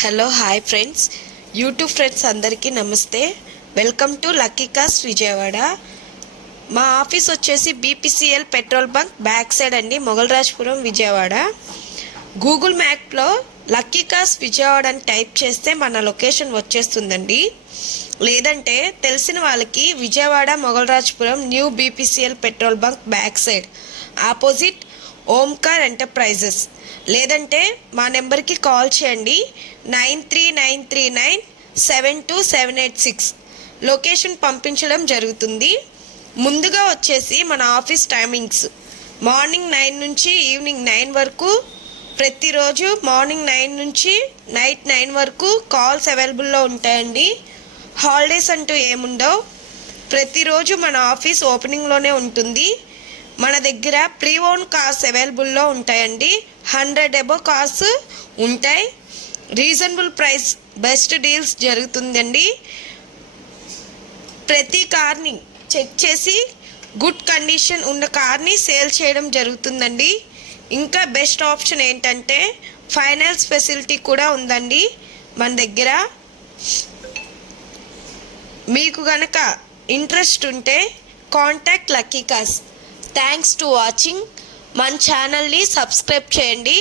Hello hi friends, YouTube friends అందరికీ నమస్తే. Welcome to lucky cars Vijayawada. మా ఆఫీస్ వచ్చేసి BPCL petrol bunk back side అండి, మొగల్రాజ్పురం విజయవాడ. గూగుల్ మ్యాప్లో లక్కీ కార్స్ విజయవాడ అని టైప్ చేస్తే మన లొకేషన్ వచ్చేస్తుందండి. లేదంటే తెలిసిన వాళ్ళకి Vijayawada Moghalrajpuram new BPCL petrol bunk back side opposite Omkar enterprises, లేదంటే మా నెంబర్కి కాల్ చేయండి 9393972786. లొకేషన్ పంపించడం జరుగుతుంది. ముందుగా వచ్చేసి మన ఆఫీస్ టైమింగ్స్ మార్నింగ్ 9 నుంచి ఈవినింగ్ 9 వరకు, ప్రతిరోజు మార్నింగ్ 9 నుంచి నైట్ 9 వరకు కాల్స్ అవైలబుల్లో ఉంటాయండి. హాలిడేస్ అంటూ ఏముండవు. ప్రతిరోజు మన ఆఫీస్ ఓపెనింగ్లోనే ఉంటుంది. మన దగ్గర ప్రీ ఓన్ కార్స్ అవైలబుల్లో ఉంటాయండి. 100 అబోవ్ కార్స్ ఉంటాయి. రీజనబుల్ ప్రైస్, బెస్ట్ డీల్స్ జరుగుతుందండి. ప్రతి కార్ని చెక్ చేసి గుడ్ కండిషన్ ఉన్న కార్ని సేల్ చేయడం జరుగుతుందండి. ఇంకా బెస్ట్ ఆప్షన్ ఏంటంటే ఫైనాన్స్ ఫెసిలిటీ కూడా ఉందండి మన దగ్గర. మీకు గనక ఇంట్రెస్ట్ ఉంటే contact lucky cars. Thanks to watching. మన ఛానల్ని సబ్స్క్రైబ్ చేయండి.